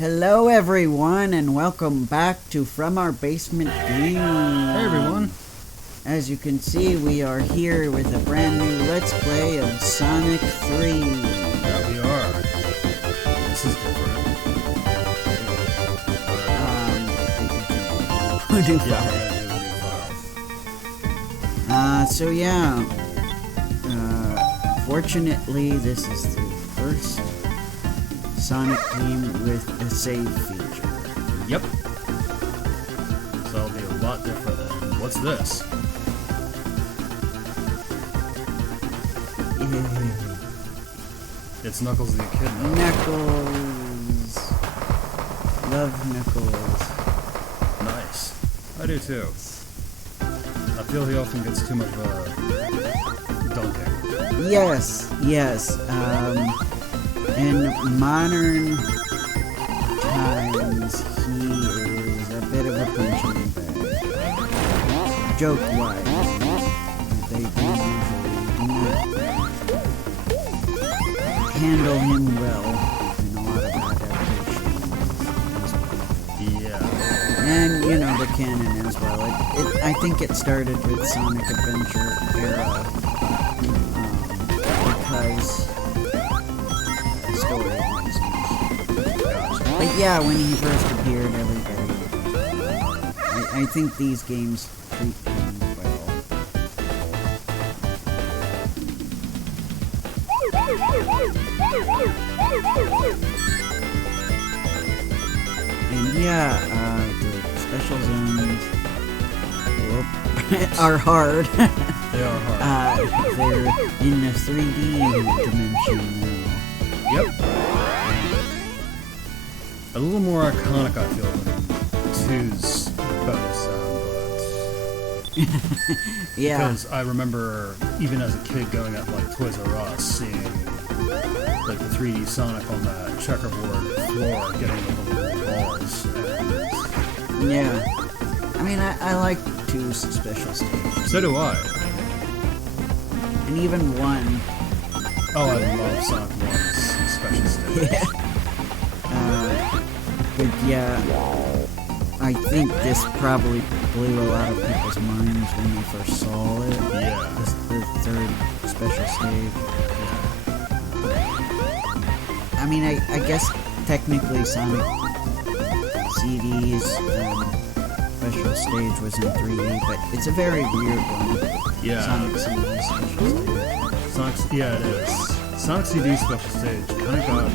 Hello everyone and welcome back to From Our Basement Games. Hey everyone. As you can see, we are here with a brand new Let's Play of Sonic 3. Yeah, we are. This is different. New Yeah, file. we're gonna do a new file. Fortunately, this is the first Sonic game with a save feature. Yep. So it'll be a lot different than what's this? It's Knuckles the Kid now. Knuckles. Love Knuckles. Nice. I do too. I feel he often gets too much dunking. Yes. In modern times, he is a bit of a punching bag. Joke-wise, they do not handle him well in a lot of adaptations. Yeah. And, you know, the canon as well. I think it started with Sonic Adventure era, because story reasons. But yeah, when he first appeared, everybody... I think these games treat him well. And yeah, the special zones are hard. They are hard. They're in the 3D dimension now. Yep. A little more iconic, I feel, than 2's bonus sound, Yeah. because I remember, even as a kid, going at like Toys R Us, seeing like the 3D Sonic on that checkerboard floor, getting the little balls. And Yeah. I mean, I like 2's special stage. so do I. And even 1. Oh, I love Sonic 1's special stage. Yeah. But yeah, I think this probably blew a lot of people's minds when they first saw it. Yeah. The third special stage. I mean, I guess technically Sonic CD's special stage was in 3D, but it's a very weird one. Yeah. Sonic CD's special stage. Yeah, it is. Sonic CD special stage kind of got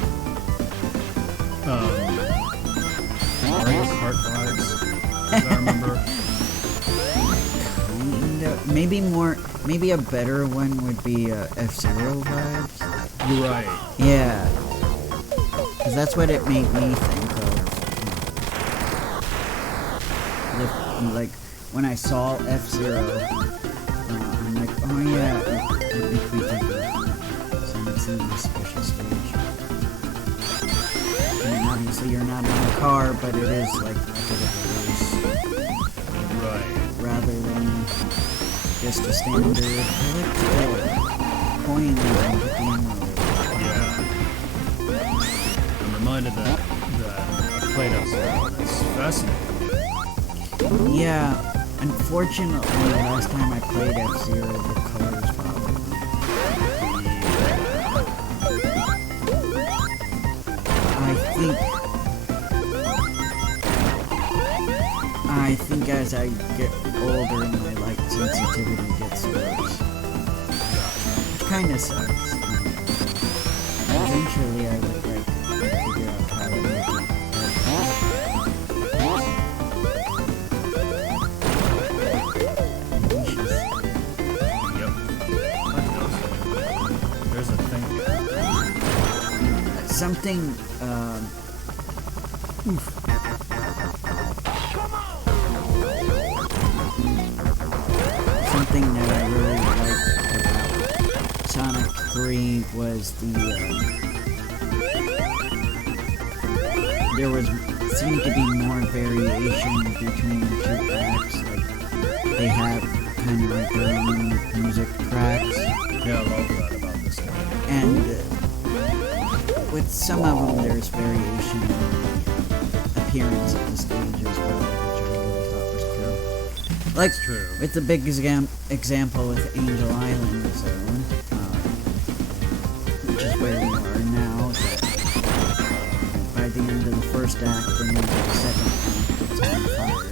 Mario Kart vibes, as I remember. Maybe a better one would be F-Zero vibes. You're right. Yeah. Because that's what it made me think of. Like, when I saw F-Zero, I'm like, oh yeah, it makes me think of Sonic CD's special stage. I mean, obviously you're not in a car, but it is like a bit of a race. Right. Rather than just a standard coin and get the emerald. Yeah. I'm reminded that I played F-Zero, and it's fascinating. Yeah, unfortunately, last time I played F-Zero, the colors bothered me. I think as I get older, my light sensitivity gets worse. Which kinda sucks. Eventually, I would like to figure out how to make it. Yep. There's a thing here. Something, something that I really liked about Sonic 3 was there seemed to be more variation between the 2 tracks. Like, they have kind of like their own music tracks. Yeah, I love that about this game. And with some of them, there's variation in appearance of the stage as well, which I really thought was cool. Like, That's true. it's a big example with Angel Island Zone, which is where we are now. That by the end of the first act and into the second act, it's on fire.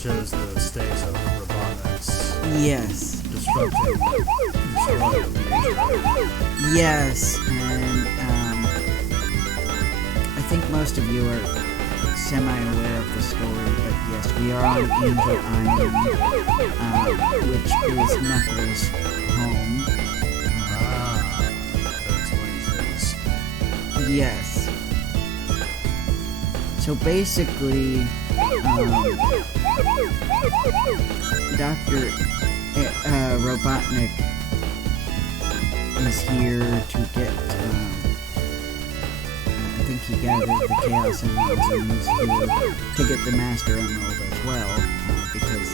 Shows the stakes of Robotnick's Yes. disrupting destroying the nature. Yes, and I think most of you are semi-aware of the story, but yes, we are on Angel Island, which is Knuckles' home. That explains things. Yes. So basically, Doctor Robotnick is here to get, I think he gathered the Chaos Emeralds and he's here to get the Master Emerald as well, because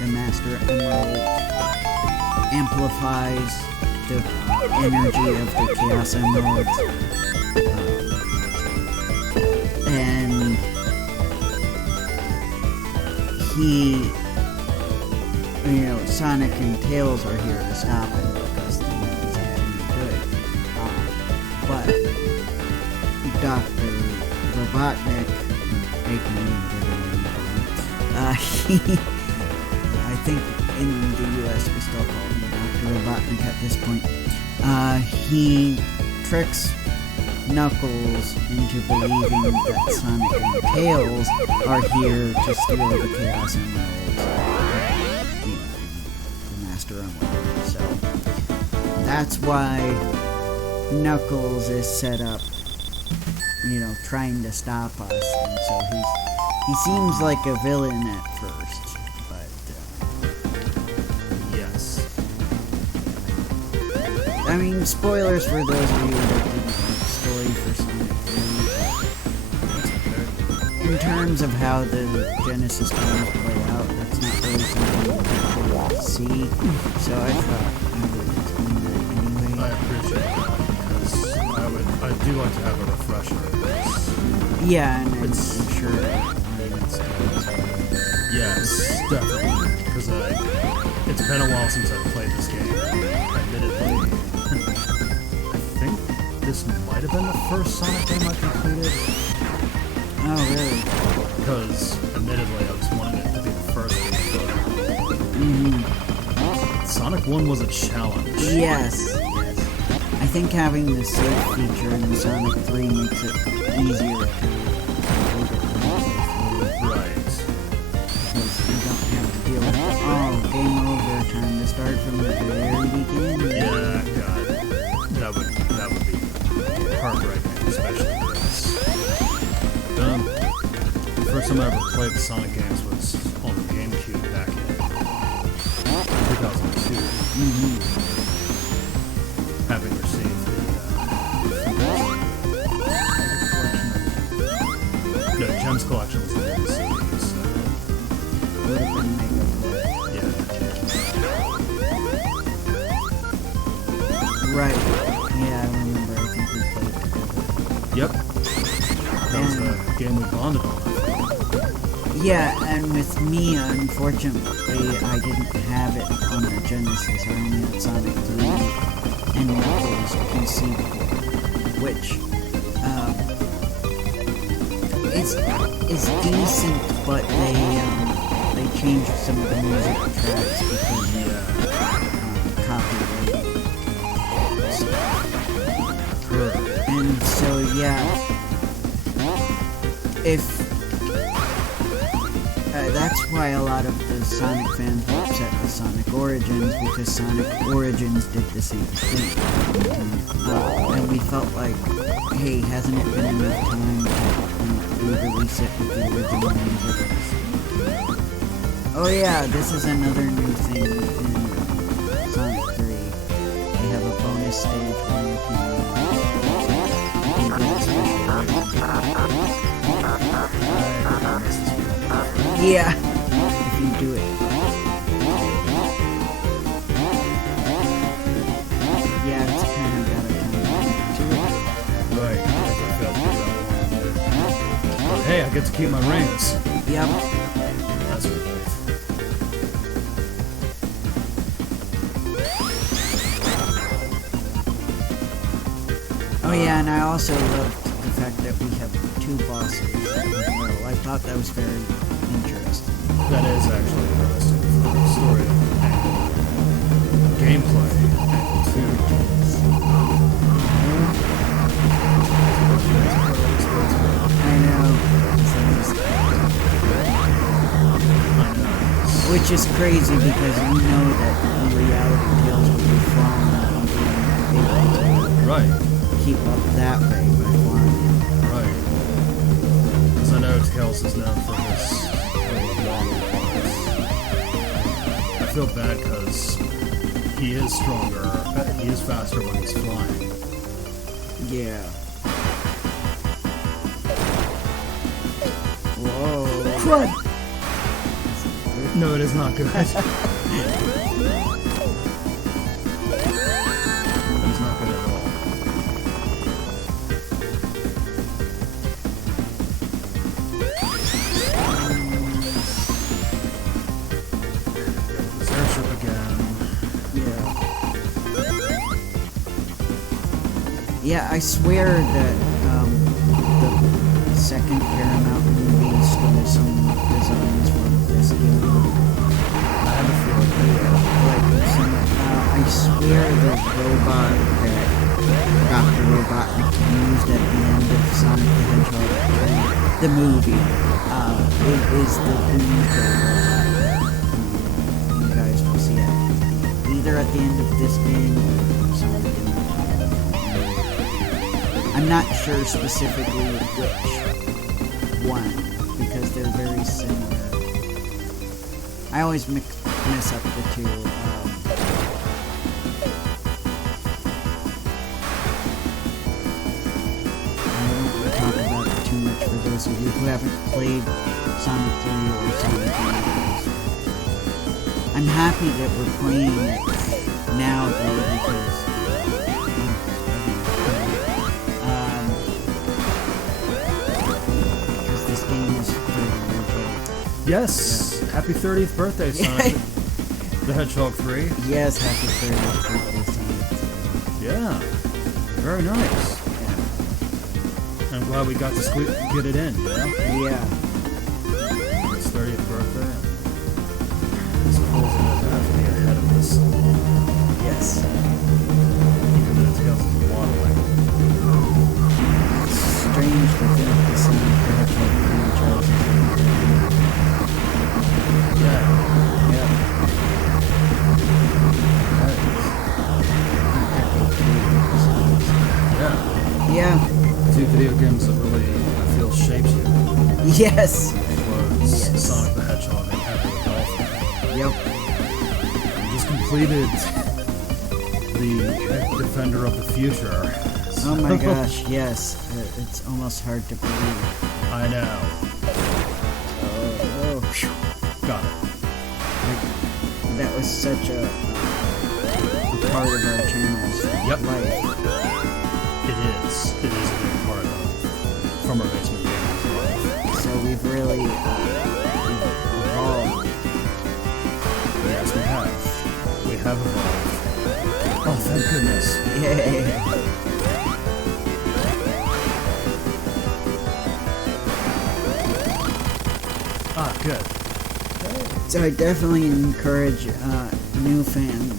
the Master Emerald amplifies the energy of the Chaos Emeralds, and Sonic and Tails are here to stop him because the movie's actually good. But Doctor Robotnick, I think in the US we still call him Doctor Robotnick at this point. He tricks Knuckles into believing that Sonic and Tails are here to steal the Chaos Emeralds, the Master Emerald. So that's why Knuckles is set up, trying to stop us, and so he seems like a villain at first, but Yes. I mean, spoilers for those of you that didn't know the story for Sonic 3. In terms of how the Genesis games play out, that's not really something that you see, so I thought I would explain that anyway. I appreciate that because I do like to have a refresher. Yeah, and I'm It's sure it's yes, definitely. Because it's been a while since I've played this game. Admittedly, I think this might have been the first Sonic game I completed. Oh, really? Because, admittedly, I was wanting it to be the first game. Sonic 1 was a challenge. Yes. I think having the save feature in Sonic 3 makes it easier to Right. because you don't have to deal with game over, time to start from the very beginning. Yeah, God. That would be heartbreaking, especially for this. The first time I ever played the Sonic games was on the GameCube back in 2002. Having received the Gems collection was the CDs. Would have been Mega Boy. Yeah. Right. Yeah, I remember. I think we played together. Yep. That was a game we bonded on. Yeah, and with me, unfortunately, I didn't have it on the Genesis. I only had Sonic 3 and Knuckles PC port, which is decent, but they changed some of the music tracks because of copyright. And so yeah, that's why a lot of the Sonic fans were upset with Sonic Origins, because Sonic Origins did the same thing. And we felt like, hey, hasn't it been enough time to re-release it with the original music? Oh yeah, this is another new thing in Sonic 3. They have a bonus stage where you can get special. Yeah, if you do it. Yeah, it's kind of got a time to it. Right. I felt I get to keep my rings. Yep. That's a relief. Oh yeah, and I also loved the fact that we have 2 bosses as well. I thought that was very interesting. That is actually interesting for the story and gameplay angle too. I know. Which is crazy because you know that in reality Tails would be flying and being able to Right. keep up that way by flying. Right. Because I know Tails is known for his little waddle walks. I feel bad because he is stronger, he is faster when he's flying. Yeah. Whoa. Crud! No, it is not good. It is not good at all. This airship again. Yeah, I swear that the second Paramount movie stole some designs from this game. I have a feeling. I swear the robot that Doctor Robotnick used at the end of Sonic the Hedgehog 3, the movie, it is the Doomsday robot. You guys will see it either at the end of this game or Sonic. I'm not sure specifically which one, because they're very similar. I always mess up the two. I don't want to talk about it too much for those of you who haven't played Sonic 3 or Sonic Genesis. I'm happy that we're playing it now, though, because this game is 30 years old. Yes! Yeah. Happy 30th birthday, Sonic the Hedgehog 3. Yes, happy 30th birthday, Sonic. Yeah. Very nice. I'm glad we got to get it in, you know? Yeah. It's 30th birthday. I suppose it doesn't have to be ahead of this. Yes. Even though Tails is waddling. It's strange to think the Sonic the Hedgehog franchise is Yeah. yeah. Yeah. Yeah. 2 video games that really, I feel, shaped you. Yes. Was Sonic the Hedgehog and Epic Dolphin. Yep. We just completed the Defender of the Future. Oh my gosh, yes. It's almost hard to believe. I know. Oh. Got it. That was such a part of our channel's life. It is a big part of From Our Basement Gaming's life. So we've really evolved. Yes, we have. We have evolved. Oh, thank goodness. Yay. Ah, good. So I definitely encourage new fans.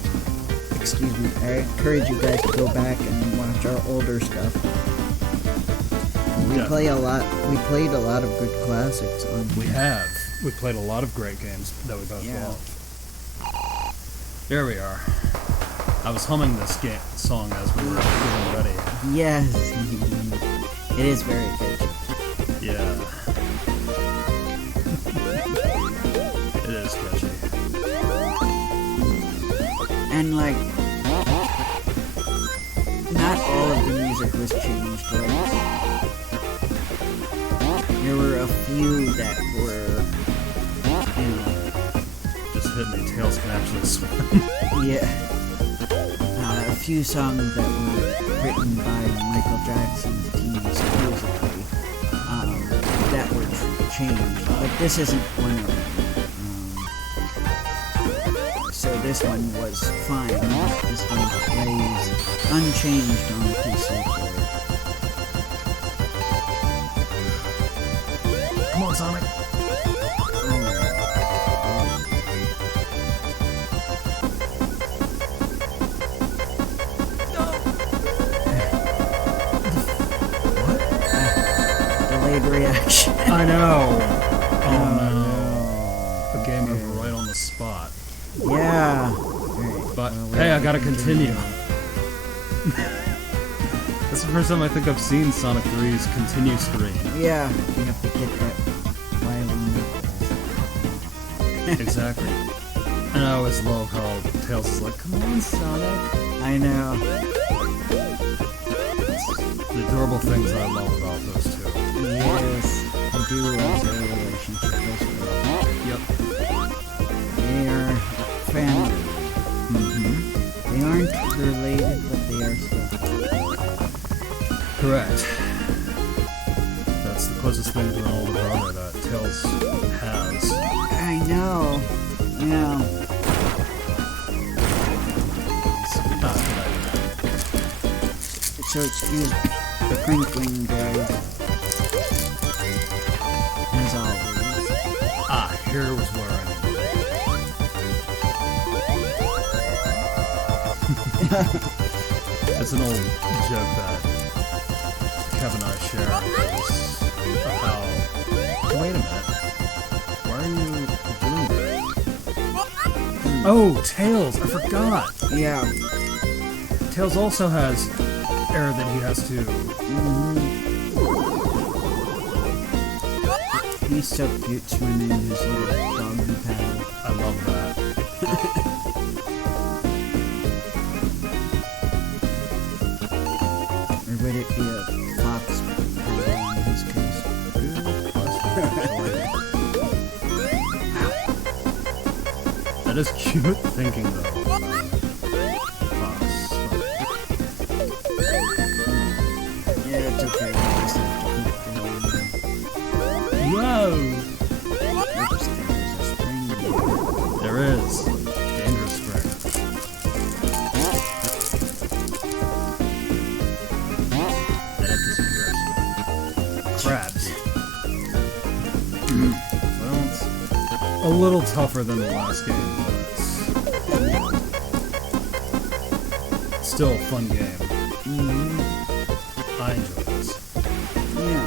Excuse me. I encourage you guys to go back and watch our older stuff. We play a lot. We played a lot of good classics on here. We have. We played a lot of great games that we both love. There we are. I was humming this song as we were getting ready. Yes. It is very good. Yeah. It is catchy. And like, not all of the music was changed. Like, there were a few that were, you know, just hit me. Tails can actually swim. yeah. A few songs that were written by Michael Jackson team supposedly, that were changed, but this isn't one of them. So this one was fine. This one plays unchanged on the PC player. Come on, Sonic. Delayed reaction. I know. Oh no. A game over right on the spot. Yeah. But hey, I gotta continue. That's the first time I think I've seen Sonic 3's continue screen. Yeah, you have to get that violin. Exactly. And I always love how Tails is like, come on, Sonic. I know. The adorable things I love about those two. Yes, I do love their relationship as well. Yep. They are family. They aren't related, but they are still. Correct. That's the closest thing to an older brother that Tails has. I know. Yeah. So excuse the crinkling, guys. As always. Ah, here was where I It's an old joke that Kev and I share is how, wait a minute, why are you doing that? Oh, Tails, I forgot. Yeah. Tails also has air that he has to. He's so cute swimming in his little doggy paddle. I love that. Or would it be a fox paddle in his case? That is cute thinking, though. Fox. Yeah, it's okay. We just have to keep going. Whoa! Oops, there's a spring. There is. Dangerous spring. That disappears. Crabs. Well, it's a little tougher than the last game, but it's still a fun game. I enjoy this. Yeah.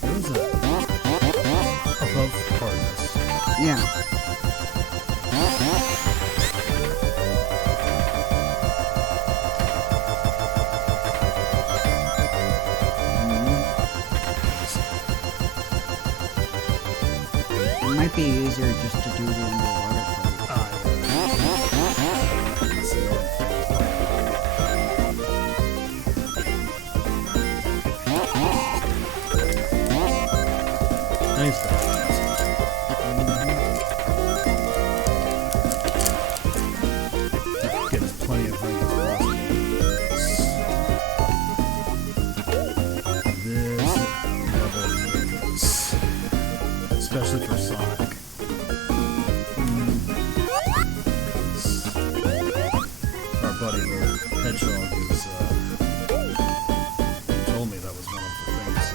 There's a above part of this. Yeah. It might be easier just to do the underwater part. That's the only thing. Nice stuff. Gives plenty of range as possible. This level is, especially for Sonic. Our buddy the hedgehog is told me that was one of the things.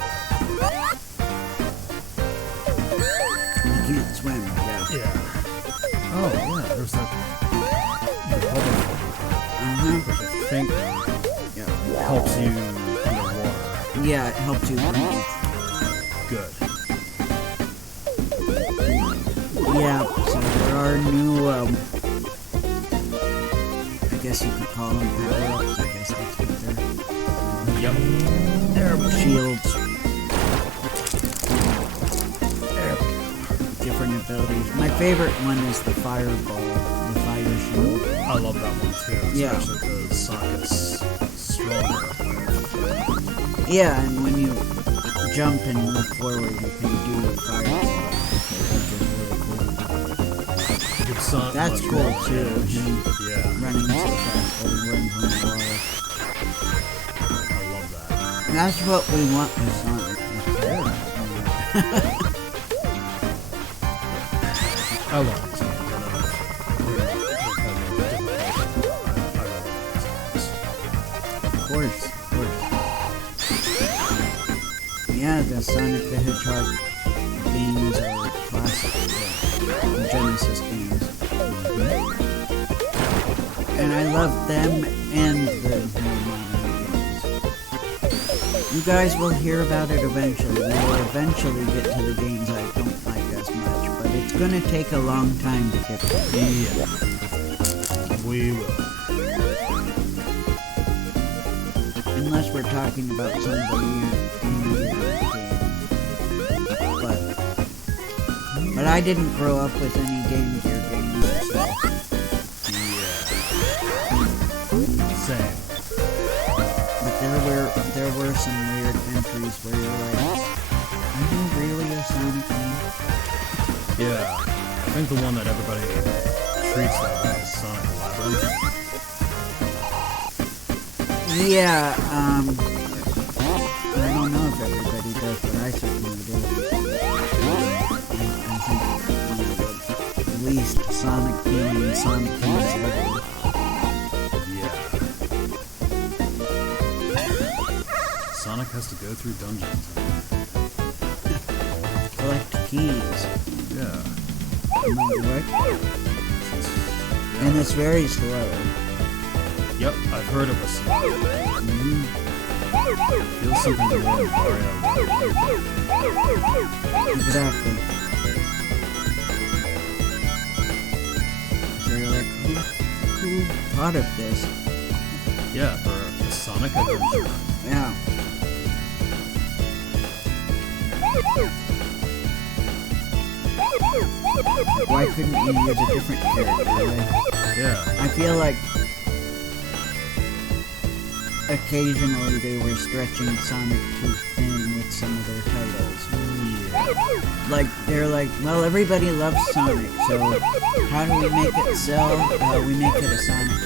You can't swim, yeah. Yeah. Oh yeah, there's that. The bubble, which I think Yeah. helps you underwater. Yeah, it helps you breathe. Good. Yeah, so there are new, I guess you could call them power-ups. I guess that's what they're... Yep. They're shields. Different abilities. My favorite one is the fireball, the fire shield. I love that one too, Yeah. especially because Sonic's stronger. Yeah, and when you jump and move forward, you can do a fireball, which is really cool. Sonic. That's cool too. Him Yeah, running so fast while he runs on the water. I love that. That's what we want with Sonic. I love Sonic. Of course. Yeah, the Sonic the Hedgehog games are classic Genesis games. And I love them and the more modern games. You guys will hear about it eventually. We will eventually get to the games I don't like as much, but it's gonna take a long time to get there. Yeah, we will. Unless we're talking about some of the weird games. But I didn't grow up with any Game Gear games, so. Yeah. Same. But there were some weird entries where you're like, are you really a Sonic game? Yeah. I think the one that everybody treats that way is Sonic Labyrinth. Yeah, I don't know if everybody does, but I certainly do. I think one of the least Sonic feeling Sonic games ever. Yeah. Sonic has to go through dungeons. Collect keys. Yeah. Remember what? And it's very slow. Yep, I've heard it was slow. Feels something more than Mario. Exactly. So you're like, who thought of this? Yeah, for a Sonic adventure. Yeah. Why couldn't you use a different character? Like, Yeah. I feel like occasionally they were stretching Sonic too thin with some of their titles. Yeah. Like, they're like, well, everybody loves Sonic, so how do we make it sell? We make it a Sonic.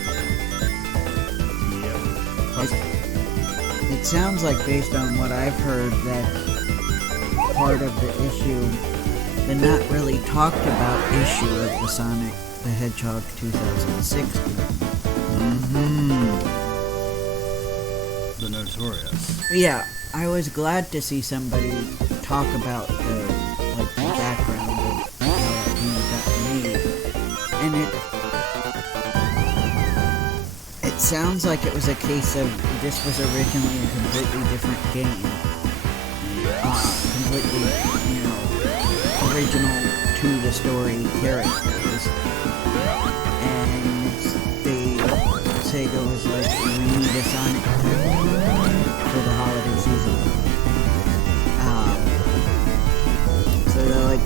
Yep. It sounds like, based on what I've heard, that part of the issue, the not really talked about issue of the Sonic the Hedgehog 2006 game. The Notorious. Yeah, I was glad to see somebody talk about the background of how that game got made. And it sounds like it was a case of this was originally a completely different game. Completely, original to the story characters. And Sega was like, we need a Sonic for the holiday season. So they're like,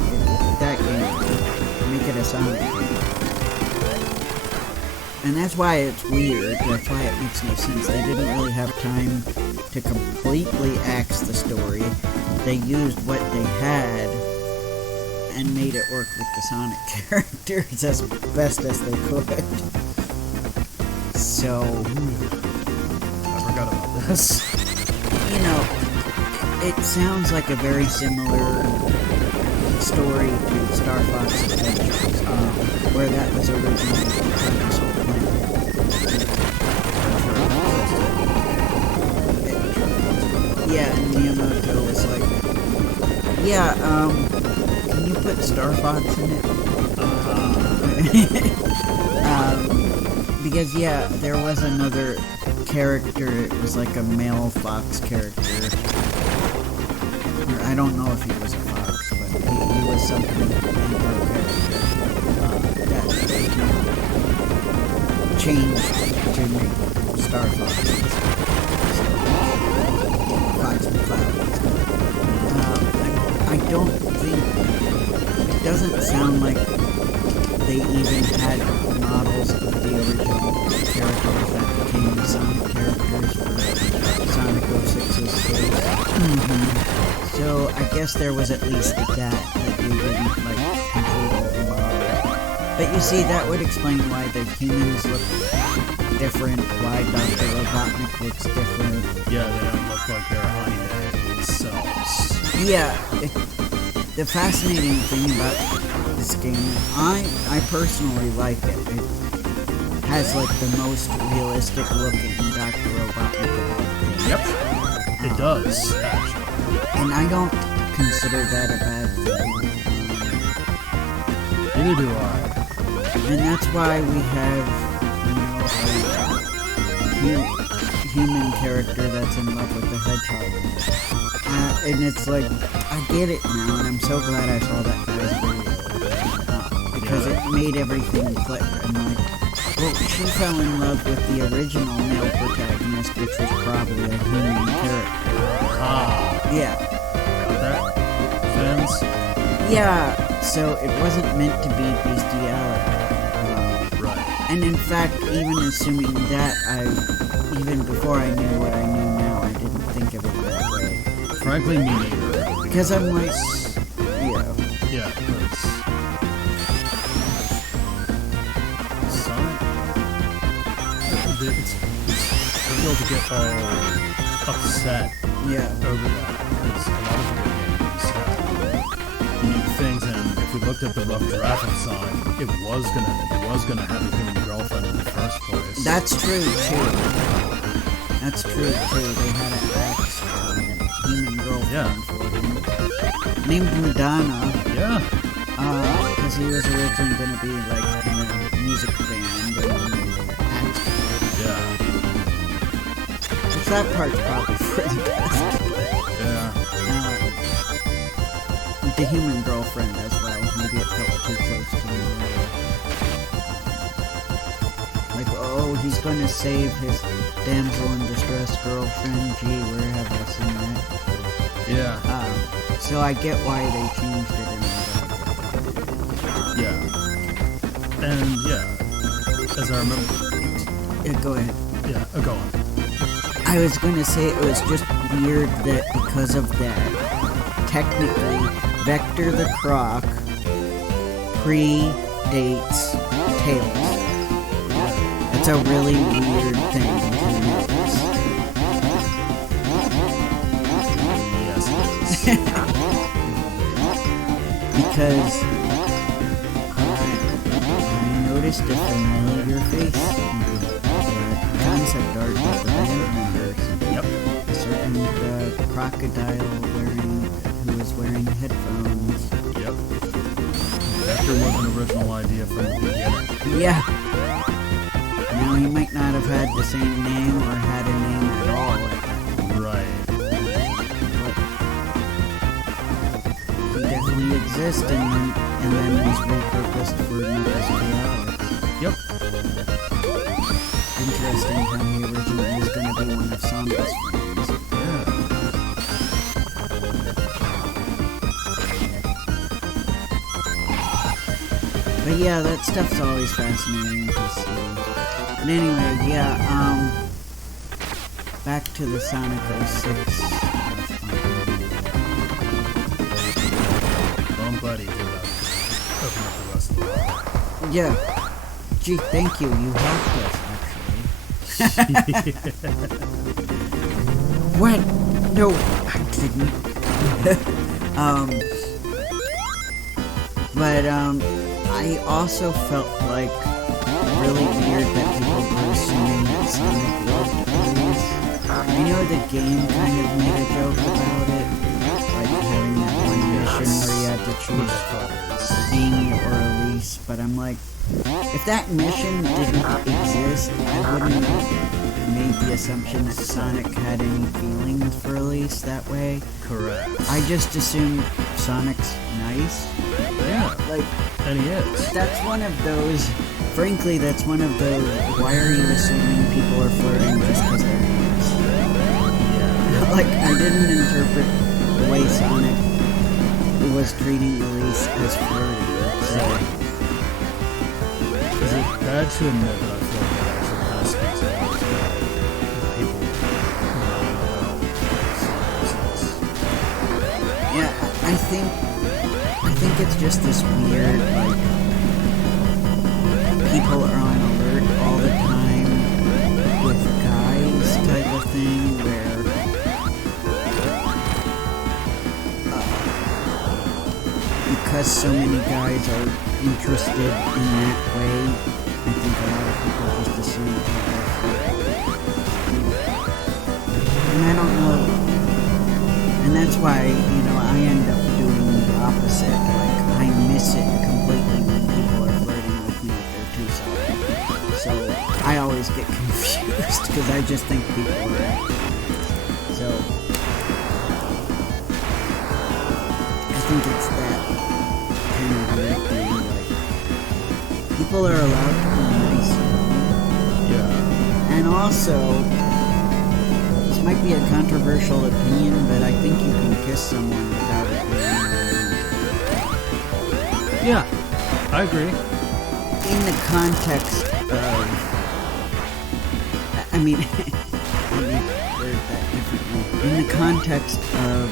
that game, make it a Sonic game. And that's why it's weird, that's why it makes no sense. They didn't really have time to completely axe the story. They used what they had and made it work with the Sonic characters as best as they could. So, I forgot about this. It sounds like a very similar story to Star Fox Adventures, where that was originally Sega's whole plan. Yeah, and Miyamoto was like, can you put Star Fox in it? Because, there was another character, it was like a male fox character. Or, I don't know if he was a fox, but he was something character that changed to make Star Fox. Fox McCloud. I don't think, it doesn't sound like they even had models of the original characters that became the Sonic characters for Sonic 06's case. So I guess there was at least that you didn't completely borrow. But you see, that would explain why the humans look different, why Dr. Robotnick looks different. Yeah, they don't look like their anime selves. Yeah, the fascinating thing about this game, I personally like it. It has like the most realistic looking Dr. Robotnick of all things. Yep, it does, actually. And I don't consider that a bad thing. Neither do I. And that's why we have, a human character that's in love with the hedgehog. And it's like, I get it now, and I'm so glad I saw that guy's video. Because it made everything click. I'm like, well, she fell in love with the original male protagonist, which was probably a human character. Yeah. Got that? Fans? Yeah, so it wasn't meant to be bestiality. Right. And in fact, even assuming that, even before I knew what I knew now, I didn't think of it that way. Frankly, me neither. Because I'm like, Yeah, because Sonic, it's difficult to get all upset over that, because a lot of video games have unique things, and if we looked at the rough draft of Sonic, it was gonna have a human girlfriend in the first place. That's true too. That's true too. They had an ex human girlfriend for him, named Madonna. Yeah. Because he was originally gonna be like in a music band and act. Yeah. Which that part's probably for the best. Yeah. The human girlfriend as well. Maybe it felt too close to me. Like, oh, he's going to save his damsel in distress girlfriend. Gee, where have I seen that? Yeah. So I get why they changed it in Yeah. And yeah, as I remember. go ahead. Yeah, go on. I was going to say it was just weird that because of that, technically, Vector the Croc predates Tails. It's a really weird thing to notice. Yes, it is. Because I noticed a familiar face in the concept art of the band members. Yep. A certain crocodile who was wearing headphones. Yep. Vector was an original idea from the beginning. Yeah. Now, he might not have had the same name or had a name at all at that point. Right. But he definitely exists, and then was repurposed for Knuckles Chaotix. Yep. Interesting how he originally was going to be one of Sonic's friends. Yeah. But yeah, that stuff's always fascinating to see. But anyway, back to the Sonic 06. Buddy, open up the rest of the world. Yeah. Gee, thank you. You helped us, actually. What? No, I didn't. But I also felt like really weird that people were assuming that Sonic loved Elise. I know the game kind of made a joke about it, like having that one mission where you had to choose Amy or Elise, but I'm like, if that mission didn't exist, I wouldn't have made the assumption that Sonic had any feelings for Elise that way. Correct. I just assumed Sonic's nice. Yeah. Like, and he is. That's one of those, frankly, that's one of those, why are you assuming people are flirting just because they're nice? Yeah. Like, I didn't interpret the way Sonic was treating Elise as flirty. So. Is it bad to admit that I feel like that actually kind of speaks about people Yeah, I think it's just this weird, like, people are on alert all the time with guys type of thing where because so many guys are interested in that way, I think a lot of people just assume and I don't know, and that's why, you know, I end up doing the opposite. Like, I miss it completely when people are flirting with me if they're too soft. So I always get confused because I just think people are acting. So I think it's that kind of weird thing. Like, people are allowed to be nice. Yeah. And also, this might be a controversial opinion, but I think you can kiss someone without it being romantic. Yeah, I agree. In the context of, I mean, let me word that differently. In the context of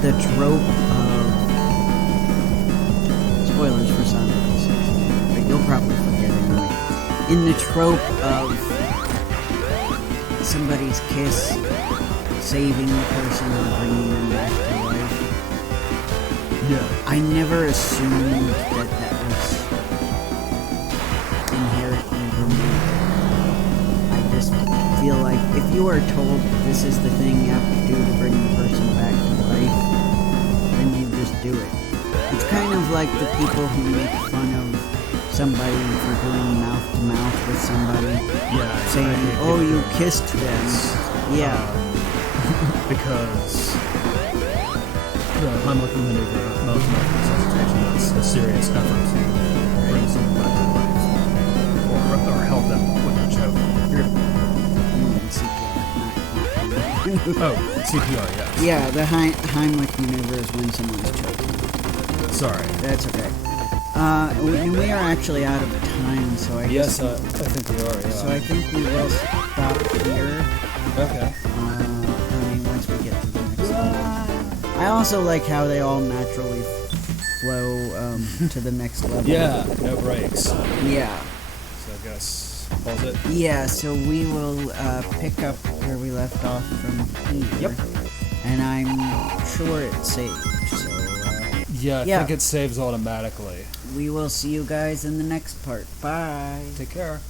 the trope of, spoilers for Sonic 06, but you'll probably forget anyway. In the trope of somebody's kiss saving the person or bringing them back to life. Yeah. I never assumed that that was inherently romantic. I just feel like if you are told this is the thing you have to do to bring the person back to life, then you just do it. It's kind of like the people who make fun of somebody for doing mouth-to-mouth with somebody. Yeah. Saying, oh, you kissed them. Yeah. Because the Heimlich maneuver, mouth-to-mouth resuscitation, that's a serious effort to bring someone back to life. Or help them with their choke. CPR. Oh, CPR, yes. Yeah, the Heimlich maneuver is when someone's choking. Sorry. That's okay. We are actually out of time, so I guess... Yes, I think we are, yeah. So I think we will stop here. Okay. I mean, once we get to the next one. I also like how they all naturally flow to the next level. Yeah, no breaks. Yeah. So I guess pause it. Yeah, so we will pick up where we left off from here. Yep. And I'm sure it's saved, so... Yeah, I think it saves automatically. We will see you guys in the next part. Bye. Take care.